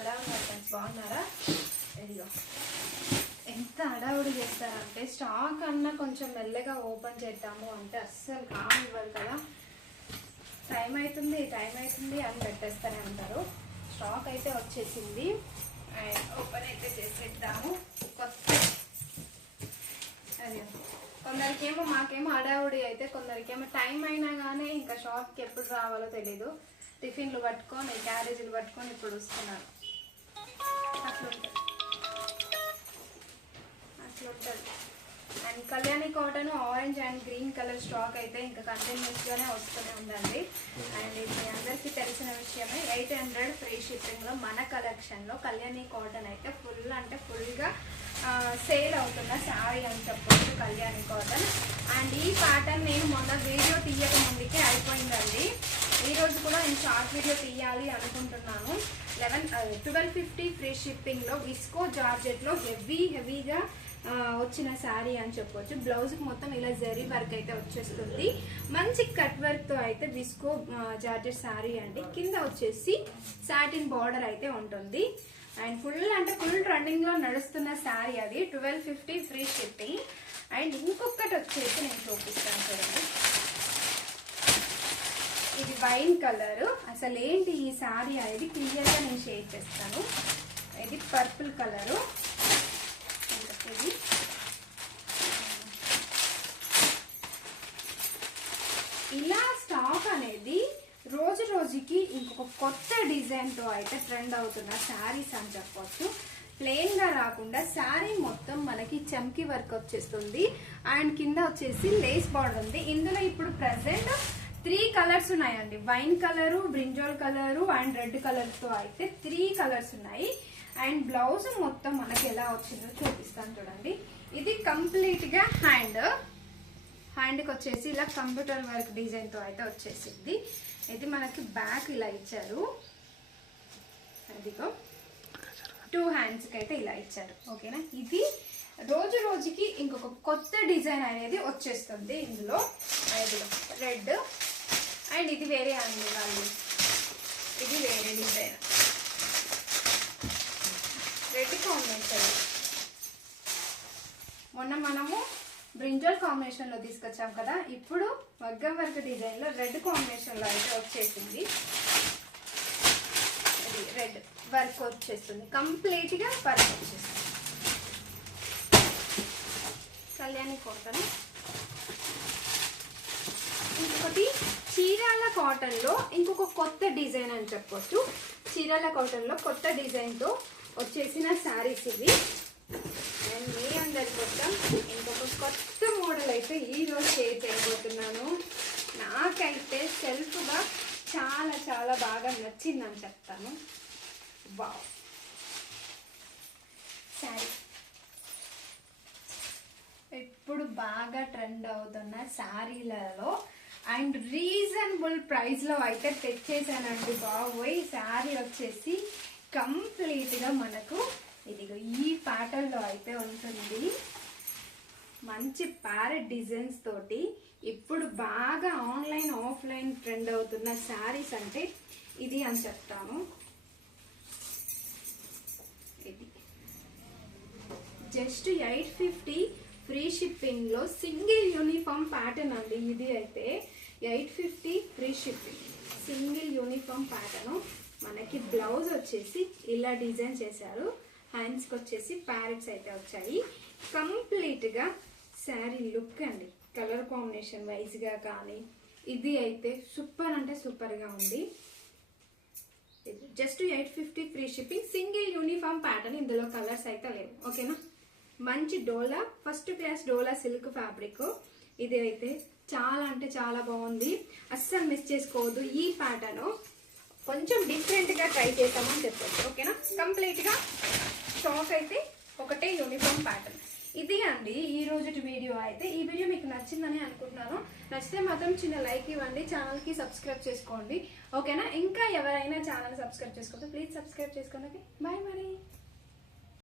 ఎలా ఉన్నారు ఫ్రెండ్స్ బాగున్నారా? ఇదిగో. ఎంత హడావుడి చేస్తారంటే స్టాక్ అన్నా కొంచెం మెల్లగా ఓపెన్ చేద్దాము అంటే అస్సలు కానివ్వరు కదా. టైం అవుతుంది టైం అవుతుంది అని పెట్టేస్తూనే ఉంటారు. స్టాక్ అయితే వచ్చేసింది. అండ్ ఓపెన్ అయితే చేసేద్దాము. కొత్త. అదే కొందరికేమో మాకేమో హడావుడి అయితే కొందరికేమో టైం అయినా కానీ ఇంకా షాప్కి ఎప్పుడు రావాలో తెలీదు. టిఫిన్లు పట్టుకొని క్యారేజీలు పట్టుకొని ఇప్పుడు వస్తున్నారు. అట్లుంటుంది. అట్లుంటుంది. And Kalyani cotton orange and green colour stock అయితే ఇంకా కంటిన్యూస్గానే వస్తూనే ఉందండి. అండ్ ఇది మీ అందరికీ తెలిసిన విషయమే ఎయిట్ హండ్రెడ్ ఫ్రీ షిప్పింగ్లో మన కలెక్షన్లో కళ్యాణి కాటన్ అయితే ఫుల్ అంటే ఫుల్గా సేల్ అవుతున్న శారీ అని చెప్పొచ్చు కళ్యాణి కాటన్. అండ్ ఈ ప్యాటర్న్ నేను మొన్న వీడియో తీయక ముందుకే అయిపోయిందండి. ఈరోజు కూడా నేను షార్ట్ వీడియో తీయాలి అనుకుంటున్నాను. లెవెన్ ట్వెల్వ్ ఫిఫ్టీ ఫ్రీ షిప్పింగ్లో విస్కో జార్జెట్లో హెవీ హెవీగా వచ్చిన శారీ అని చెప్పొచ్చు. బ్లౌజ్కి మొత్తం ఇలా జరీ వర్క్ అయితే వచ్చేస్తుంది. మంచి కట్ వర్క్తో అయితే విస్కో జార్జెట్ శారీ అండి. కింద వచ్చేసి సాటిన్ బార్డర్ అయితే ఉంటుంది. అండ్ ఫుల్ అంటే ఫుల్ రన్నింగ్లో నడుస్తున్న శారీ అది. Twelve fifty free shipping and ఇంకొకటి వచ్చేసి నేను చూపిస్తాను చూడండి. ఇది వైన్ కలర్. అసలు ఏంటి ఈ శారీ అనేది క్లియర్గా నేను షేర్ చేస్తాను. ఇది పర్పుల్ కలరు. ఇది. ఇలా స్టాక్ అనేది రోజు రోజుకి ఇంకొక కొత్త డిజైన్తో అయితే ట్రెండ్ అవుతున్న శారీస్ అని చెప్పొచ్చు. ప్లెయిన్గా రాకుండా శారీ మొత్తం మనకి చమ్కీ వర్క్ వచ్చేస్తుంది. అండ్ కింద వచ్చేసి లేస్ బార్డర్ ఉంది. ఇందులో ఇప్పుడు ప్రెసెంట్ త్రీ కలర్స్ ఉన్నాయండి. Wine colour brinjal colour and red కలర్తో అయితే త్రీ కలర్స్ ఉన్నాయి. అండ్ బ్లౌజ్ మొత్తం మనకి ఎలా వచ్చిందో చూపిస్తాను చూడండి. ఇది కంప్లీట్గా హ్యాండ్. హ్యాండ్కి వచ్చేసి ఇలా కంప్యూటర్ వర్క్ డిజైన్తో అయితే వచ్చేసింది. ఇది మనకి బ్యాక్ ఇలా ఇచ్చారు. అదిగో. టూ హ్యాండ్స్కి అయితే ఇలా ఇచ్చారు. ఓకేనా? ఇది రోజు రోజుకి ఇంకొక కొత్త డిజైన్ అనేది వచ్చేస్తుంది ఇందులో. రెడ్. అండ్ ఇది వేరే అండి వాళ్ళు. ఇది వేరే డిజైన్. Red combination. మొన్న మనము బ్రింజల్ కాంబినేషన్లో తీసుకొచ్చాం కదా ఇప్పుడు మగ్గం వర్క్ డిజైన్లో రెడ్ కాంబినేషన్లో అయితే వచ్చేసింది. చేసింది రెడ్ వర్క్ వచ్చేస్తుంది. కంప్లీట్గా వర్క్ వచ్చేస్తుంది. కళ్యాణి కాటన్ ఇంకొకటి చీరాల కాటన్లో ఇంకొక కొత్త డిజైన్ అని చెప్పొచ్చు. చీరాల కాటన్లో కొత్త డిజైన్తో వచ్చేసిన శారీస్ ఇవి. అండ్ మీ అందరి కోసం ఇంకొక కొత్త మోడల్ అయితే ఈ రోజు షేర్ చేయబోతున్నాను. నాకైతే సెల్ఫ్గా చాలా చాలా బాగా నచ్చిందని చెప్తాను. వావ్! శారీ. ఇప్పుడు బాగా ట్రెండ్ అవుతున్న శారీలలో అండ్ రీజనబుల్ ప్రైస్లో అయితే తెచ్చేసానండి బాబోయ్. శారీ వచ్చేసి కంప్లీట్గా మనకు ఇదిగో ఈ ప్యాటర్న్లో అయితే ఉంటుంది. మంచి ప్యారెట్ డిజైన్స్ తోటి ఇప్పుడు బాగా ఆన్లైన్ ఆఫ్లైన్ ట్రెండ్ అవుతున్న శారీస్ అంటే ఇది అని చెప్తాను. ఇది. జస్ట్ ఎయిట్ ఫిఫ్టీ ఫ్రీ షిప్పింగ్లో సింగిల్ యూనిఫామ్ ప్యాటర్న్ అండి ఇది అయితే eight fifty free shipping. Single uniform pattern మనకి బ్లౌజ్ వచ్చేసి ఇలా డిజైన్ చేశారు. హ్యాండ్స్కి వచ్చేసి ప్యారెట్స్ అయితే వచ్చాయి. కంప్లీట్గా శారీ లుక్ అండి. కలర్ కాంబినేషన్ వైజ్గా కానీ ఇది అయితే సూపర్ అంటే సూపర్గా ఉంది. Just eight fifty free shipping. Single uniform pattern ఇందులో కలర్స్ అయితే లేవు. ఓకేనా మంచి Dola first class Dola silk fabric ఇది అయితే చాలా అంటే చాలా బాగుంది. అస్సలు మిస్ చేసుకోవద్దు ఈ ప్యాటర్న్ కొంచెం డిఫరెంట్గా ట్రై చేస్తామని చెప్పచ్చు. ఓకేనా కంప్లీట్గా స్టాక్ అయితే ఒకటే యూనిఫామ్ ప్యాటర్న్ ఇది అండి ఈ రోజుటి వీడియో అయితే. ఈ వీడియో మీకు నచ్చిందని అనుకుంటున్నాను. నచ్చితే మాత్రం చిన్న లైక్ ఇవ్వండి. ఛానల్కి సబ్స్క్రైబ్ చేసుకోండి. ఓకేనా ఇంకా ఎవరైనా ఛానల్ సబ్స్క్రైబ్ చేసుకోండి ప్లీజ్ సబ్స్క్రైబ్ చేసుకోండి. బాయ్ మరి.